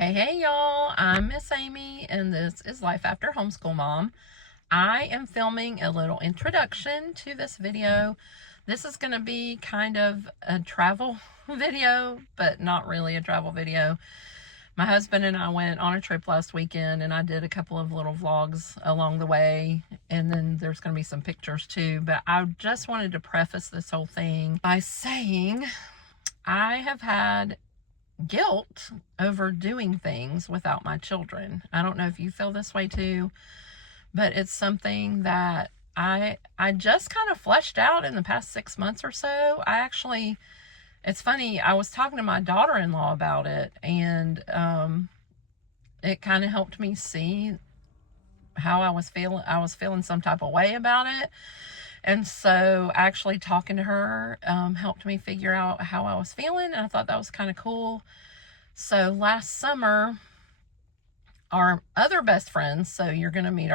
Hey y'all, I'm Miss Amy and this is Life After Homeschool Mom. I am filming a little introduction to this video. This is going to be kind of a travel video, but not really a travel video. My husband and I went on a trip last weekend and I did a couple of little vlogs along the way, and then there's going to be some pictures too, but I just wanted to preface this whole thing by saying I have had guilt over doing things without my children. I don't know if you feel this way too, but it's something that I just kind of fleshed out in the past 6 months or so. It's funny, I was talking to my daughter-in-law about it, and it kind of helped me see how I was feeling. I was feeling some type of way about it. And so actually talking to her helped me figure out how I was feeling, and I thought that was kind of cool. So last summer, our other best friends, so you're going to meet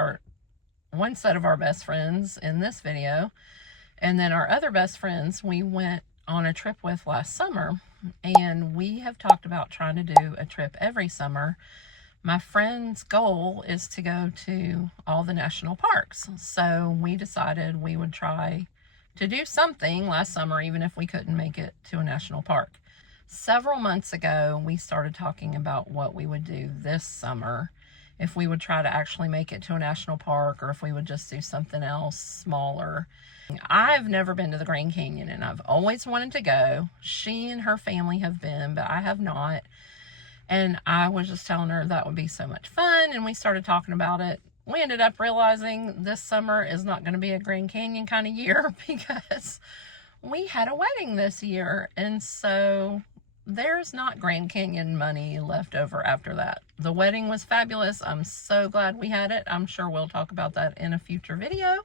one set of our best friends in this video, and then our other best friends we went on a trip with last summer, and we have talked about trying to do a trip every summer. My friend's goal is to go to all the national parks. So we decided we would try to do something last summer, even if we couldn't make it to a national park. Several months ago, we started talking about what we would do this summer, if we would try to actually make it to a national park or if we would just do something else smaller. I've never been to the Grand Canyon and I've always wanted to go. She and her family have been, but I have not. And I was just telling her that would be so much fun, and we started talking about it. We ended up realizing this summer is not going to be a Grand Canyon kind of year because we had a wedding this year, and so there's not Grand Canyon money left over after that. The wedding was fabulous. I'm so glad we had it. I'm sure we'll talk about that in a future video.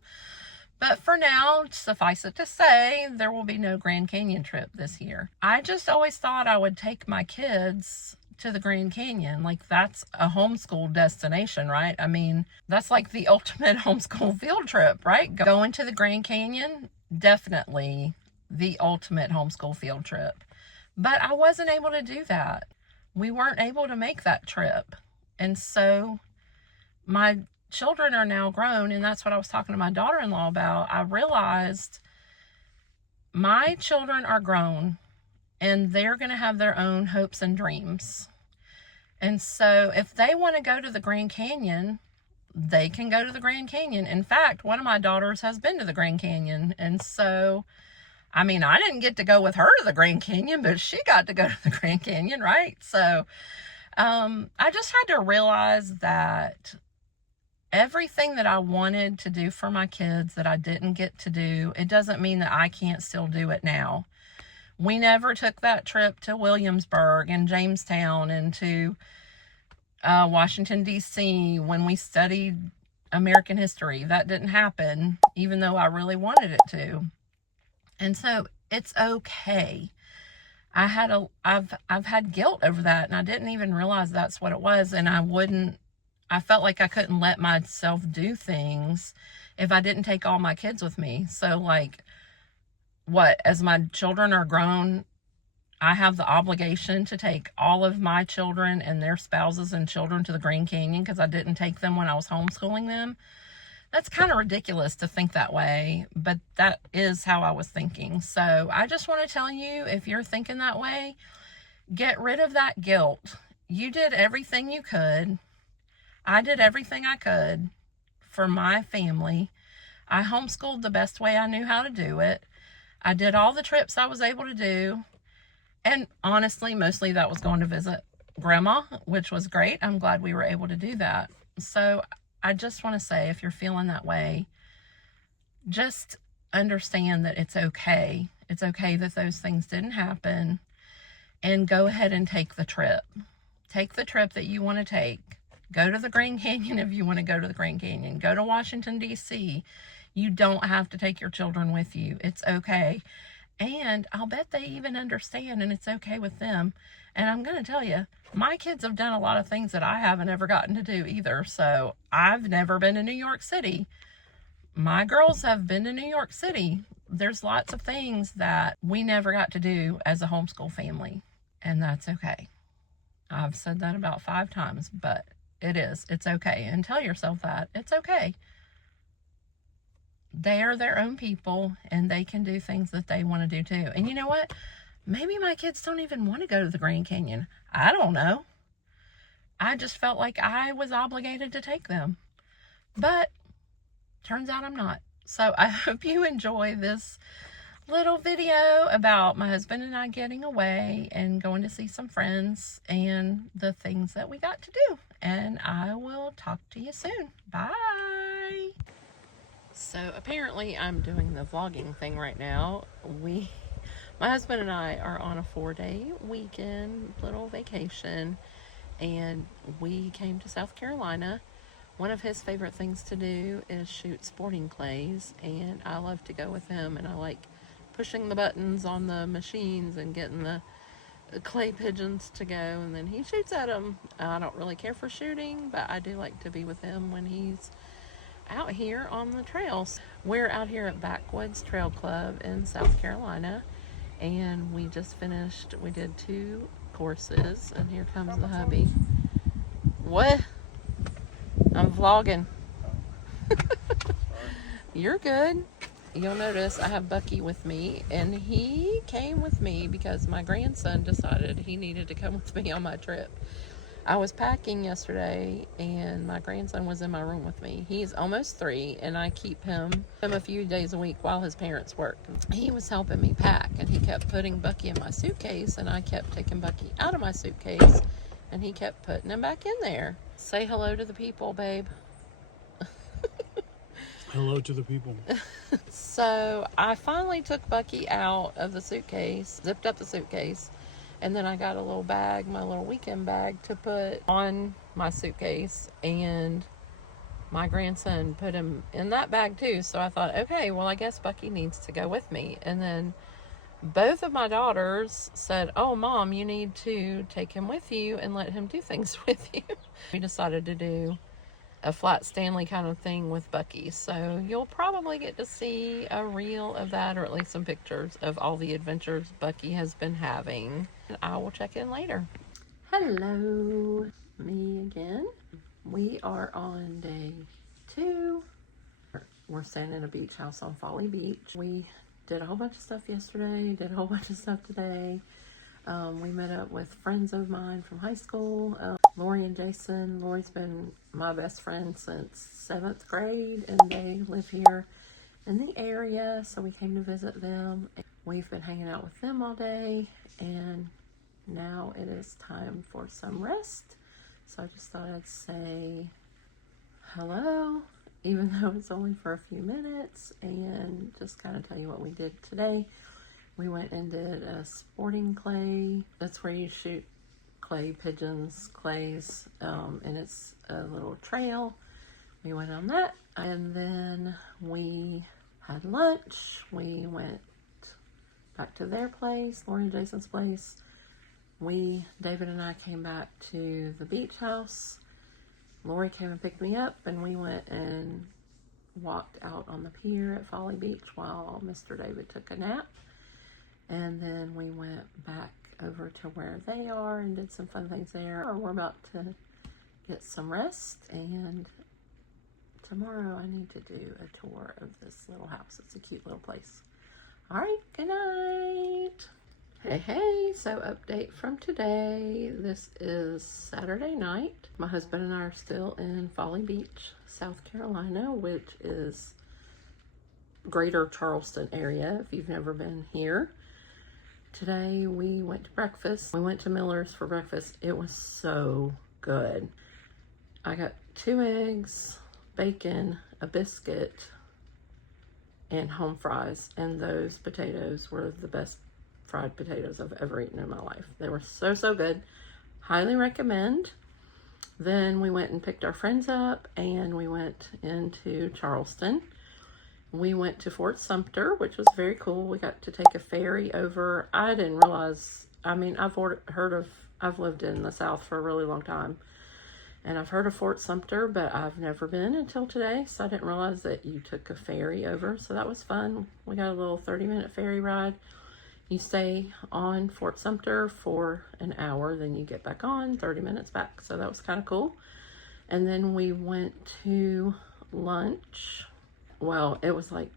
But for now, suffice it to say, there will be no Grand Canyon trip this year. I just always thought I would take my kids to the Grand Canyon. Like, that's a homeschool destination, right? I mean, that's like the ultimate homeschool field trip, right? Going to the Grand Canyon, definitely the ultimate homeschool field trip. But I wasn't able to do that. We weren't able to make that trip. And so my children are now grown, and that's what I was talking to my daughter-in-law about. I realized my children are grown, and they're going to have their own hopes and dreams. And so if they want to go to the Grand Canyon, they can go to the Grand Canyon. In fact, one of my daughters has been to the Grand Canyon. And so, I mean, I didn't get to go with her to the Grand Canyon, but she got to go to the Grand Canyon, right? So I just had to realize that everything that I wanted to do for my kids that I didn't get to do, it doesn't mean that I can't still do it now. We never took that trip to Williamsburg and Jamestown and to Washington, D.C. when we studied American history. That didn't happen, even though I really wanted it to. And so it's okay. I've had guilt over that, and I didn't even realize that's what it was. And I felt like I couldn't let myself do things if I didn't take all my kids with me. So, like, as my children are grown, I have the obligation to take all of my children and their spouses and children to the Grand Canyon because I didn't take them when I was homeschooling them. That's kind of ridiculous to think that way, but that is how I was thinking. So I just want to tell you, if you're thinking that way, get rid of that guilt. You did everything you could. I did everything I could for my family. I homeschooled the best way I knew how to do it. I did all the trips I was able to do. And honestly, mostly that was going to visit Grandma, which was great. I'm glad we were able to do that. So I just want to say, if you're feeling that way, just understand that it's okay. It's okay that those things didn't happen. And go ahead and take the trip. Take the trip that you want to take. Go to the Grand Canyon if you want to go to the Grand Canyon. Go to Washington, D.C. You don't have to take your children with you. It's okay. And I'll bet they even understand, and it's okay with them. And I'm going to tell you, my kids have done a lot of things that I haven't ever gotten to do either. So I've never been to New York City. My girls have been to New York City. There's lots of things that we never got to do as a homeschool family, and that's okay. I've said that about 5 times, but it is. It's okay. And tell yourself that. It's okay. They are their own people, and they can do things that they want to do too. And you know what? Maybe my kids don't even want to go to the Grand Canyon. I don't know. I just felt like I was obligated to take them. But turns out I'm not. So I hope you enjoy this little video about my husband and I getting away and going to see some friends and the things that we got to do. And I will talk to you soon. Bye. So apparently I'm doing the vlogging thing right now. My husband and I are on a 4-day weekend little vacation, and we came to South Carolina. One of his favorite things to do is shoot sporting clays, and I love to go with him, and I like pushing the buttons on the machines and getting the clay pigeons to go, and then he shoots at them. I don't really care for shooting, but I do like to be with him when he's out here on the trails. We're out here at Backwoods Trail Club in South Carolina, and we just finished. We did 2 courses, and here comes the hubby. What? I'm vlogging. You're good. You'll notice I have Bucky with me, and he came with me because my grandson decided he needed to come with me on my trip. I was packing yesterday, and my grandson was in my room with me. He's almost 3, and I keep him a few days a week while his parents work. He was helping me pack, and he kept putting Bucky in my suitcase, and I kept taking Bucky out of my suitcase, and he kept putting him back in there. Say hello to the people, babe. Hello to the people. So I finally took Bucky out of the suitcase, zipped up the suitcase, and then I got a little bag, my little weekend bag, to put on my suitcase, and my grandson put him in that bag too. So I thought, okay, well, I guess Bucky needs to go with me. And then both of my daughters said, oh, Mom, you need to take him with you and let him do things with you. We decided to do a flat Stanley kind of thing with Bucky. So you'll probably get to see a reel of that, or at least some pictures of all the adventures Bucky has been having. I will check in later. Hello, me again. We are on day 2. We're staying in a beach house on Folly Beach. We did a whole bunch of stuff yesterday, did a whole bunch of stuff today. We met up with friends of mine from high school, Lori and Jason. Lori's been my best friend since 7th grade, and they live here in the area, so we came to visit them. We've been hanging out with them all day, and now it is time for some rest. So I just thought I'd say hello, even though it's only for a few minutes, and just kind of tell you what we did today. We went and did a sporting clay. That's where you shoot clay pigeons, clays, and it's a little trail. We went on that, and then we had lunch. We went back to their place, Lori and Jason's place. David and I came back to the beach house. Lori came and picked me up, and we went and walked out on the pier at Folly Beach while Mr. David took a nap. And then we went back over to where they are and did some fun things there. We're about to get some rest, and tomorrow I need to do a tour of this little house. It's a cute little place. All right, good night. Hey, so update from today. This is Saturday night. My husband and I are still in Folly Beach, South Carolina, which is greater Charleston area if you've never been here. Today we went to breakfast. We went to Miller's for breakfast. It was so good. I got 2 eggs, bacon, a biscuit, and home fries. And those potatoes were the best fried potatoes I've ever eaten in my life. They were so, so good. Highly recommend. Then we went and picked our friends up, and we went into Charleston. We went to Fort Sumter, which was very cool. We got to take a ferry over. I didn't realize, I've lived in the South for a really long time, and I've heard of Fort Sumter, but I've never been until today, so I didn't realize that you took a ferry over, so that was fun. We got a little 30-minute ferry ride. You stay on Fort Sumter for an hour, then you get back on, 30 minutes back. So that was kind of cool. And then we went to lunch. Well, it was like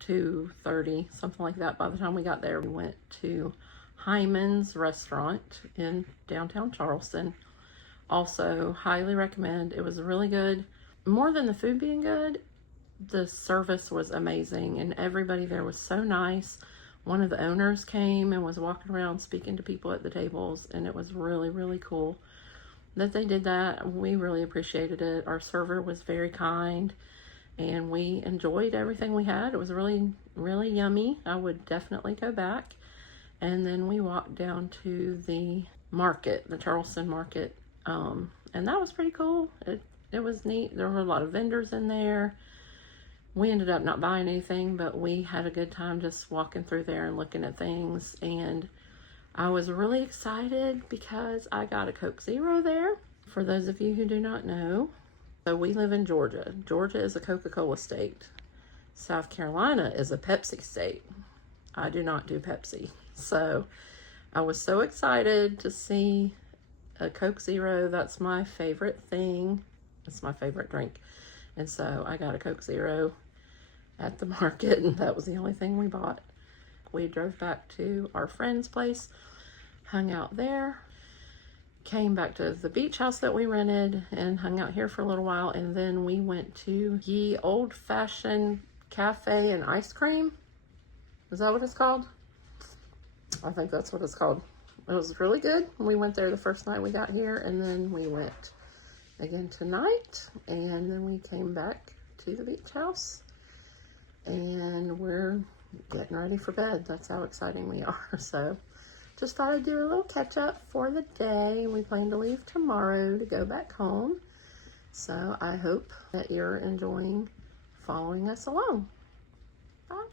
2:30, something like that. By the time we got there, we went to Hyman's restaurant in downtown Charleston. Also, highly recommend. It was really good. More than the food being good, the service was amazing, and everybody there was so nice. One of the owners came and was walking around speaking to people at the tables, and it was really, really cool that they did that. We really appreciated it. Our server was very kind, and we enjoyed everything we had. It was really, really yummy. I would definitely go back. And then we walked down to the market, the Charleston market, and that was pretty cool. It was neat. There were a lot of vendors in there. We ended up not buying anything, but we had a good time just walking through there and looking at things. And I was really excited because I got a Coke Zero there. For those of you who do not know, so we live in Georgia. Georgia is a Coca-Cola state. South Carolina is a Pepsi state. I do not do Pepsi. So I was so excited to see a Coke Zero. That's my favorite thing. It's my favorite drink. And so I got a Coke Zero at the market, and that was the only thing we bought. We drove back to our friend's place, hung out there, came back to the beach house that we rented and hung out here for a little while, and then we went to Ye Old Fashioned Cafe and Ice Cream. Is that what it's called? I think that's what it's called. It was really good. We went there the first night we got here, and then we went again tonight, and then we came back to the beach house, and we're getting ready for bed. That's how exciting we are. So just thought I'd do a little catch up for the day. We plan to leave tomorrow to go back home. So I hope that you're enjoying following us along. Bye.